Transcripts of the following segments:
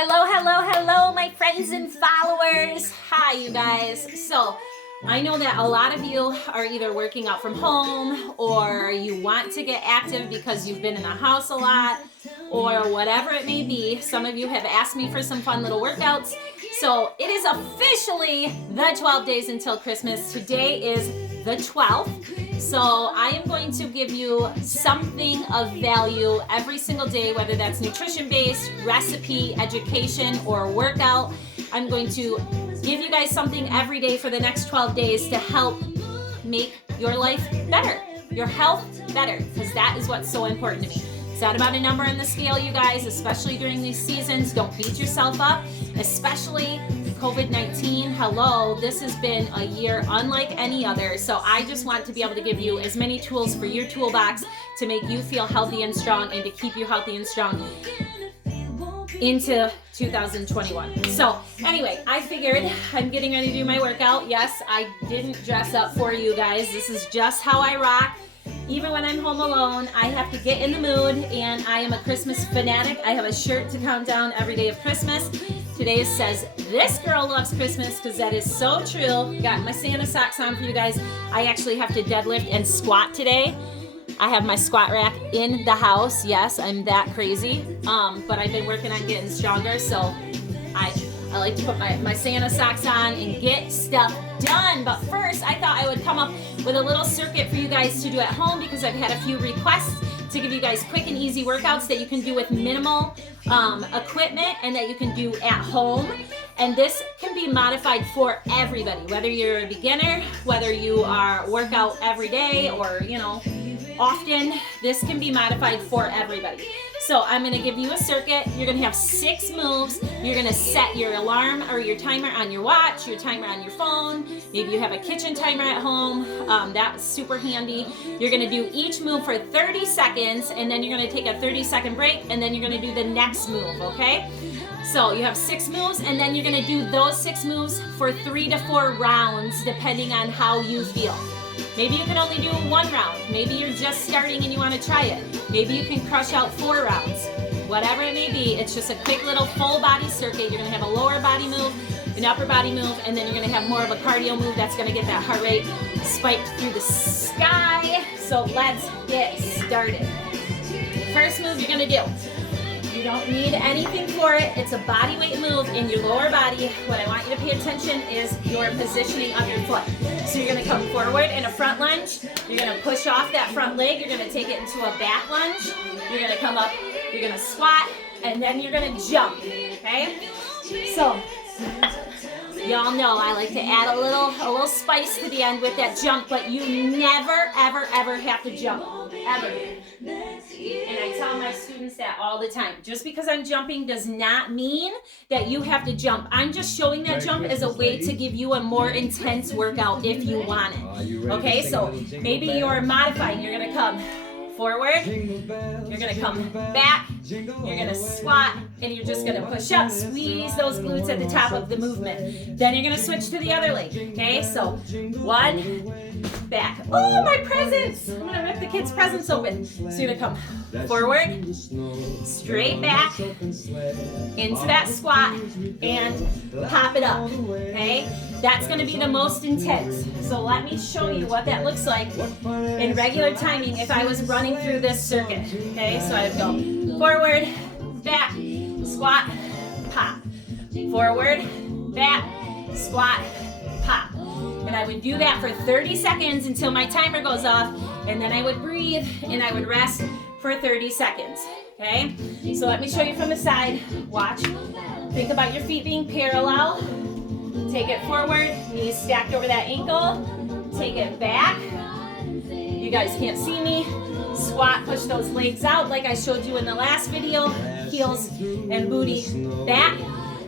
Hello, hello, hello, my friends and followers. Hi, you guys. So, I know that a lot of you are either working out from home or you want to get active because you've been in the house a lot or whatever it may be. Some of you have asked me for some fun little workouts. So, it is officially the 12 days until Christmas. Today is the 12th. So I am going to give you something of value every single day, whether that's nutrition-based, recipe, education, or workout. I'm going to give you guys something every day for the next 12 days to help make your life better, your health better, because that is what's so important to me. It's not about a number on the scale, you guys, especially during these seasons. Don't beat yourself up, especially COVID-19. Hello, this has been a year unlike any other. So I just want to be able to give you as many tools for your toolbox to make you feel healthy and strong and to keep you healthy and strong into 2021. So anyway, I figured I'm getting ready to do my workout. Yes, I didn't dress up for you guys. This is just how I rock. Even when I'm home alone, I have to get in the mood, and I am a Christmas fanatic. I have a shirt to count down every day of Christmas. Today says, "This girl loves Christmas," because that is so true. Got my Santa socks on for you guys. I actually have to deadlift and squat today. I have my squat rack in the house. Yes, I'm that crazy. But I've been working on getting stronger, so I like to put my Santa socks on and get stuff done. But first, I thought I would come up with a little circuit for you guys to do at home, because I've had a few requests to give you guys quick and easy workouts that you can do with minimal equipment and that you can do at home. And this can be modified for everybody, whether you're a beginner, whether you are workout every day or, often. This can be modified for everybody. So I'm going to give you a circuit. You're going to have 6 moves. You're going to set your alarm or your timer on your watch, your timer on your phone. Maybe you have a kitchen timer at home. That's super handy. You're going to do each move for 30 seconds, and then you're going to take a 30-second break, and then you're going to do the next move, okay? So you have 6 moves, and then you're going to do those 6 moves for 3 to 4 rounds, depending on how you feel. Maybe you can only do 1 round. Maybe you're just starting and you want to try it. Maybe you can crush out 4 rounds. Whatever it may be, it's just a quick little full body circuit. You're going to have a lower body move, an upper body move, and then you're going to have more of a cardio move that's going to get that heart rate spiked through the sky. So let's get started. First move you're going to do. You don't need anything for it. It's a body weight move in your lower body. What I want you to pay attention is your positioning of your foot. So you're going to come forward in a front lunge. You're going to push off that front leg. You're going to take it into a back lunge. You're going to come up. You're going to squat. And then you're going to jump. Okay? So y'all know I like to add a little spice to the end with that jump, but you never, ever, ever have to jump. Ever. And I tell my students that all the time. Just because I'm jumping does not mean that you have to jump. I'm just showing that jump as a way to give you a more intense workout if you want it. Okay, so maybe you're modifying. You're going to come forward, you're going to come back, you're going to squat, and you're just going to push up, squeeze those glutes at the top of the movement. Then you're going to switch to the other leg, okay? So 1, back. Oh, my presents! I'm going to rip the kids' presents open. So you're going to come forward, straight back, into that squat, and pop it up, okay? That's going to be the most intense. So let me show you what that looks like in regular timing if I was running through this circuit. Okay, so I would go forward, back, squat, pop. Forward, back, squat, pop. And I would do that for 30 seconds until my timer goes off, and then I would breathe and I would rest for 30 seconds. Okay, so let me show you from the side. Watch. Think about your feet being parallel. Take it forward, knees stacked over that ankle. Take it back. You guys can't see me. Squat, push those legs out like I showed you in the last video. Heels and booty back.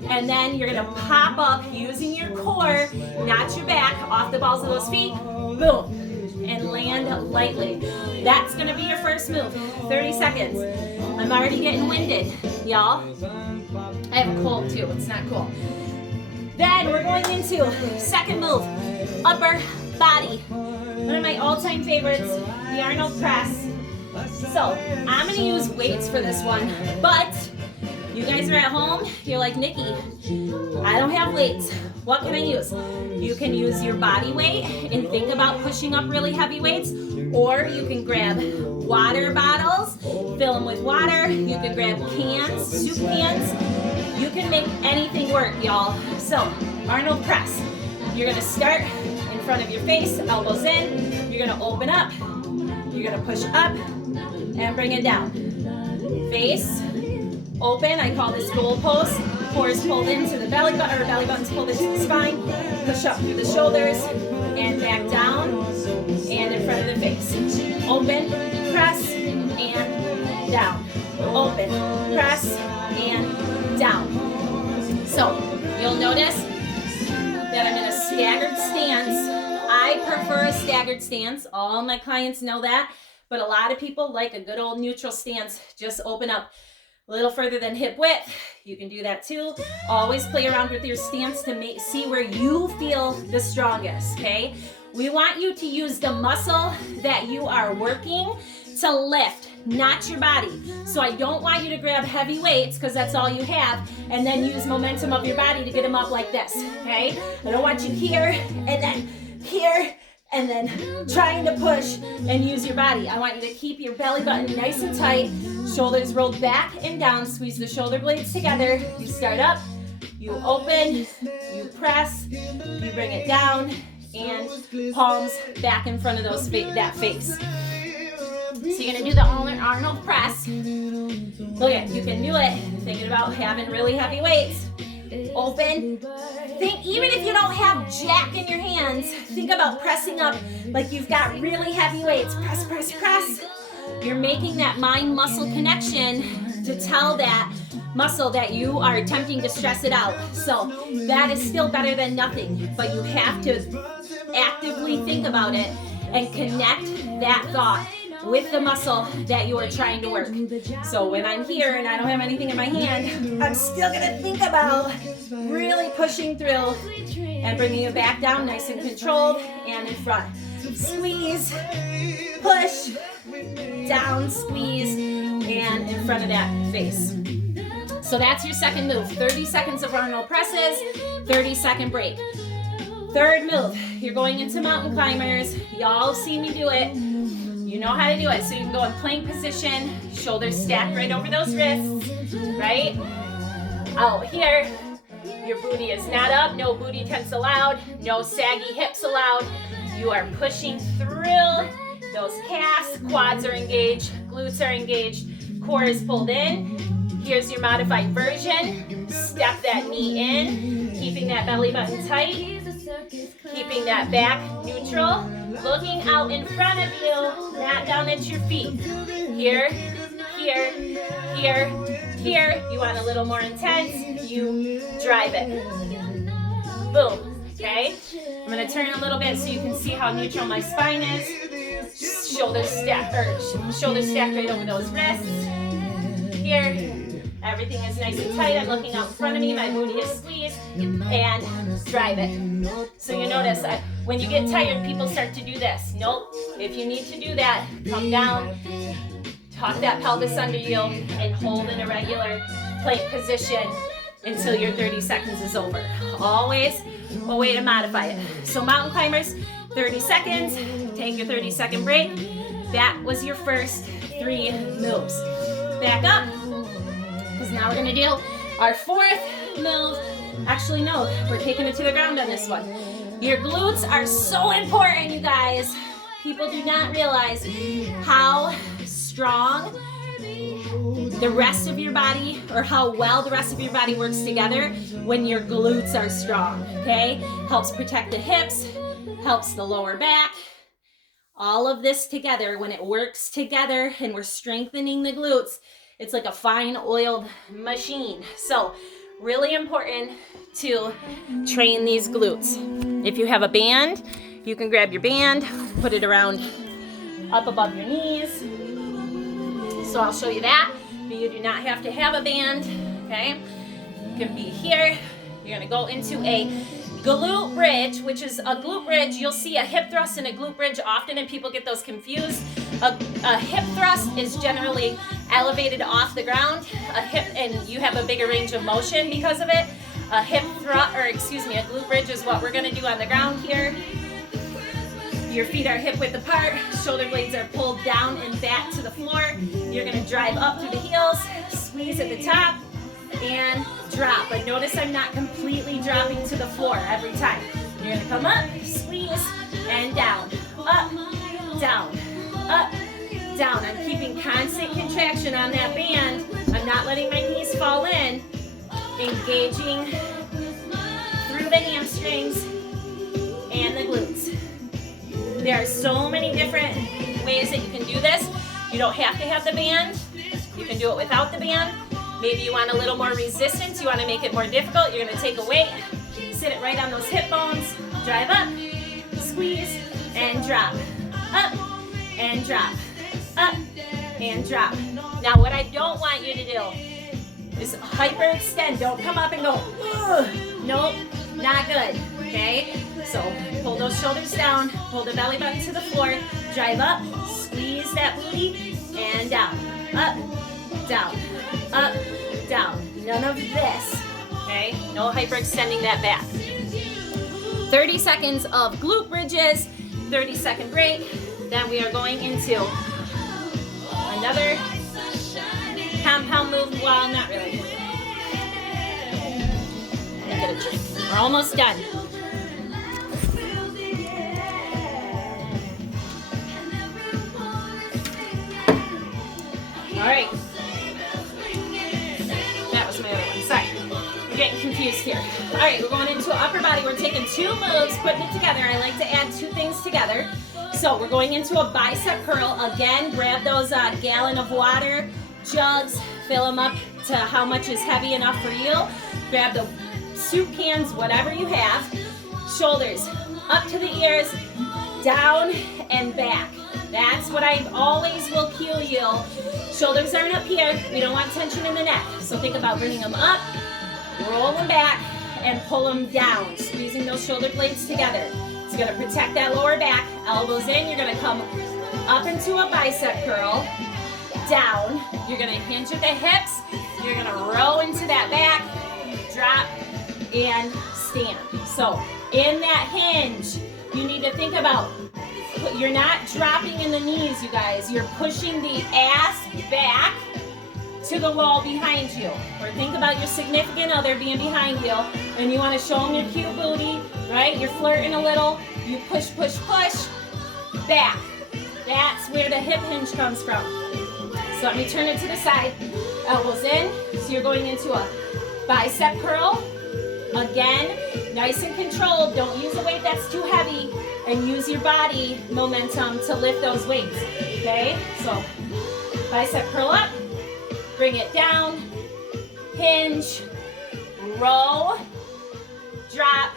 And then you're gonna pop up using your core, not your back, off the balls of those feet. Boom. And land lightly. That's gonna be your first move. 30 seconds. I'm already getting winded, y'all. I have a cold too, it's not cool. Then we're going into second move, upper body. One of my all-time favorites, the Arnold press. So I'm gonna use weights for this one, but You guys are at home, you're like, Nikki, I don't have weights. What can I use? You can use your body weight and think about pushing up really heavy weights, or you can grab water bottles, fill them with water. You can grab cans, soup cans. You can make anything work, y'all. So, Arnold press. You're gonna start in front of your face, elbows in. You're gonna open up. You're gonna push up and bring it down. Face, open. I call this goal post. Cores pulled into the belly button, or belly buttons pulled into the spine. Push up through the shoulders and back down and in front of the face. Open, press, and down. Open, press, and down. So you'll notice that I'm in a staggered stance. I prefer a staggered stance. All my clients know that, but a lot of people like a good old neutral stance. Just open up a little further than hip width. You can do that too. Always play around with your stance to see where you feel the strongest, okay? We want you to use the muscle that you are working to lift, not your body. So I don't want you to grab heavy weights, because that's all you have, and then use momentum of your body to get them up like this, okay? I don't want you here, and then here, and then trying to push and use your body. I want you to keep your belly button nice and tight, shoulders rolled back and down, squeeze the shoulder blades together. You start up, you open, you press, you bring it down, and palms back in front of that face. So you're gonna do the Arnold press. Look at, you can do it. Thinking about having really heavy weights. Open. Think, even if you don't have jack in your hands, think about pressing up like you've got really heavy weights. Press, press, press. You're making that mind-muscle connection to tell that muscle that you are attempting to stress it out. So that is still better than nothing, but you have to actively think about it and connect that thought with the muscle that you are trying to work. So when I'm here and I don't have anything in my hand, I'm still gonna think about really pushing through and bringing it back down nice and controlled and in front. Squeeze, push, down, squeeze, and in front of that face. So that's your second move. 30 seconds of Arnold presses, 30-second break. Third move, you're going into mountain climbers. Y'all see me do it. You know how to do it. So you can go in plank position, shoulders stacked right over those wrists, right? Out here, your booty is not up, no booty tense allowed, no saggy hips allowed. You are pushing through those calves, quads are engaged, glutes are engaged, core is pulled in. Here's your modified version. Step that knee in, keeping that belly button tight, keeping that back neutral, looking out in front of you, not down at your feet. Here, here, here, here. You want a little more intense, you drive it. Boom, okay? I'm gonna turn a little bit so you can see how neutral my spine is. Shoulders stacked right over those wrists. Here. Everything is nice and tight. I'm looking out in front of me. My booty is squeezed. And drive it. So you notice that when you get tired, people start to do this. Nope. If you need to do that, come down, tuck that pelvis under you, and hold in a regular plank position until your 30 seconds is over. Always a way to modify it. So mountain climbers, 30 seconds. Take your 30-second break. That was your first 3 moves. Back up. Because now we're going to do our 4th move. Actually, no, we're taking it to the ground on this one. Your glutes are so important, you guys. People do not realize how strong the rest of your body, or how well the rest of your body works together when your glutes are strong, okay? Helps protect the hips, helps the lower back. All of this together, when it works together and we're strengthening the glutes, it's like a fine oiled machine. So really important to train these glutes. If you have a band, you can grab your band, put it around up above your knees. So I'll show you that. But you do not have to have a band, okay? You can be here. You're gonna go into a glute bridge, which is a glute bridge. You'll see a hip thrust and a glute bridge often, and people get those confused. A hip thrust is generally elevated off the ground, and you have a bigger range of motion because of it. A hip thrust, or excuse me, a glute bridge is what we're gonna do on the ground here. Your feet are hip width apart, shoulder blades are pulled down and back to the floor. You're gonna drive up through the heels, squeeze at the top, and drop. But notice I'm not completely dropping to the floor every time. You're gonna come up, squeeze, and down. Up, down, up, down. I'm keeping constant contraction on that band. I'm not letting my knees fall in. Engaging through the hamstrings and the glutes. There are so many different ways that you can do this. You don't have to have the band. You can do it without the band. Maybe you want a little more resistance. You want to make it more difficult. You're going to take a weight, sit it right on those hip bones, drive up, squeeze, and drop. Up, and drop. Up, and drop. Now what I don't want you to do is hyperextend. Don't come up and go, ugh. Nope, not good, okay? So pull those shoulders down, pull the belly button to the floor, drive up, squeeze that booty, and down, up, down, up, down. None of this, okay? No hyperextending that back. 30 seconds of glute bridges, 30-second break. Then we are going into another compound move. Well, not really. Get a drink. We're almost done. All right. That was my other one. Sorry. We're getting confused here. All right, we're going into upper body. We're taking two moves, putting it together. I like to add two things together. So we're going into a bicep curl. Again, grab those gallon of water jugs, fill them up to how much is heavy enough for you. Grab the soup cans, whatever you have. Shoulders up to the ears, down and back. That's what I always will cue you. Shoulders aren't up here. We don't want tension in the neck. So think about bringing them up, roll them back, and pull them down, squeezing those shoulder blades together. It's gonna protect that lower back. Elbows in, you're gonna come up into a bicep curl, down. You're gonna hinge at the hips. You're gonna row into that back, drop, and stand. So in that hinge, you need to think about, you're not dropping in the knees, you guys. You're pushing the ass back to the wall behind you. Or think about your significant other being behind you, and you want to show them your cute booty, right? You're flirting a little. You push, push, push, back. That's where the hip hinge comes from. So let me turn it to the side. Elbows in. So you're going into a bicep curl. Again, nice and controlled. Don't use a weight that's too heavy, and use your body momentum to lift those weights, okay? So bicep curl up, bring it down, hinge, row, drop,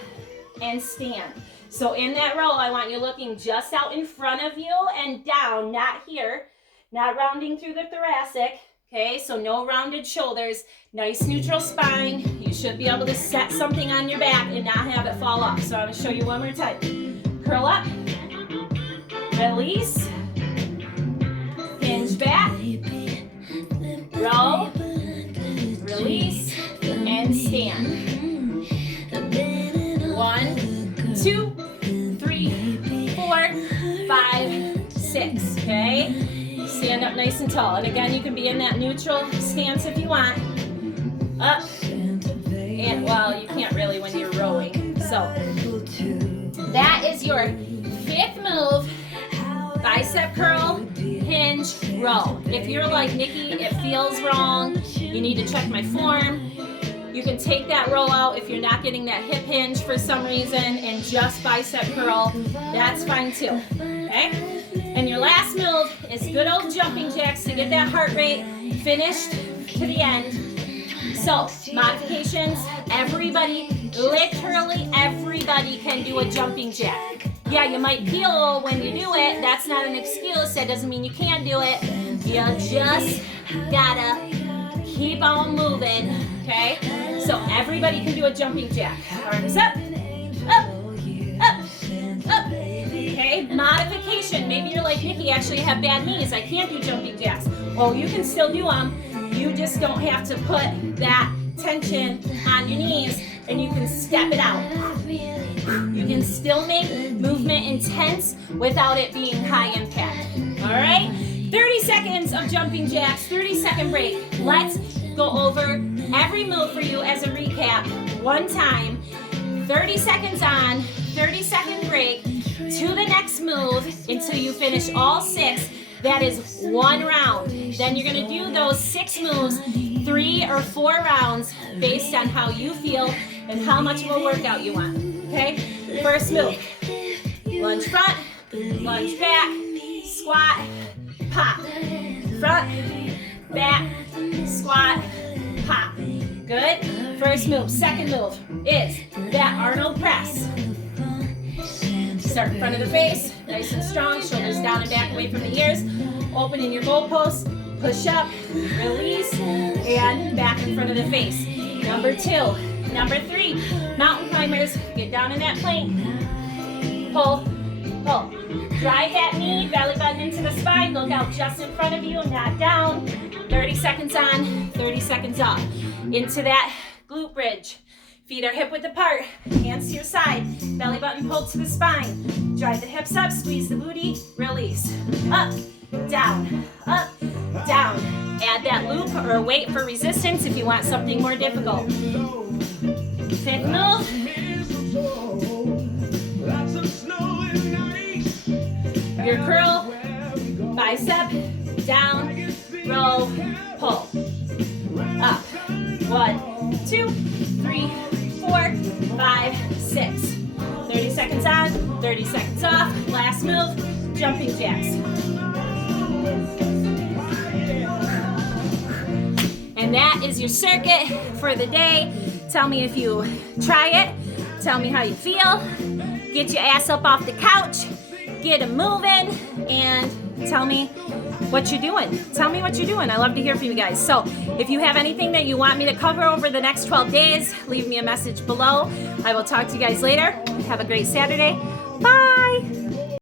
and stand. So in that row, I want you looking just out in front of you and down, not here, not rounding through the thoracic. Okay, so no rounded shoulders, nice neutral spine. You should be able to set something on your back and not have it fall off. So I'm gonna show you one more time. Curl up, release, hinge back, row, release, and stand. 1, 2, 3, 4, 5, 6, okay? Stand up nice and tall. And again, you can be in that neutral stance if you want. Up, and well, you can't really when you're rowing. So that is your 5th move, bicep curl, hinge, row. If you're like, Nikki, it feels wrong, you need to check my form, you can take that row out if you're not getting that hip hinge for some reason and just bicep curl. That's fine too, okay? And your last move is good old jumping jacks to get that heart rate finished to the end. So, modifications, everybody, literally everybody can do a jumping jack. Yeah, you might peel when you do it. That's not an excuse. That doesn't mean you can't do it. You just gotta keep on moving, okay? So everybody can do a jumping jack. Arms up, up, up, up. Okay, Okay, modification. Maybe you're like, Nikki, actually I have bad knees. I can't do jumping jacks. Oh, you can still do them. You just don't have to put that tension on your knees, and you can step it out. You can still make movement intense without it being high impact. All right? 30 seconds of jumping jacks, 30-second break. Let's go over every move for you as a recap one time. 30 seconds on, 30-second break to the next move until you finish all 6. That is 1 round. Then you're gonna do those 6 moves 3 or 4 rounds based on how you feel and how much of a workout you want, okay? First move, lunge front, lunge back, squat, pop. Front, back, squat, pop. Good. First move. Second move is that Arnold press. Start in front of the face, nice and strong, shoulders down and back away from the ears. Open in your goalpost, push up, release, and back in front of the face. Number 2. Number 3, mountain climbers, get down in that plank. Pull, pull. Drive that knee, belly button into the spine, look out just in front of you, not down. 30 seconds on, 30 seconds off. Into that glute bridge. Feet are hip width apart, hands to your side, belly button pulled to the spine. Drive the hips up, squeeze the booty, release. Up, down, down. Add that loop or weight for resistance if you want something more difficult. 5th move. Your curl, bicep, down, row, pull. Up. 1, 2, 3, 4, 5, 6. 30 seconds on, 30 seconds off. Last move, jumping jacks. And that is your circuit for the day. Tell me if you try it. Tell me how you feel. Get your ass up off the couch. Get it moving. And tell me what you're doing. Tell me what you're doing. I love to hear from you guys. So if you have anything that you want me to cover over the next 12 days, leave me a message below. I will talk to you guys later. Have a great Saturday. Bye.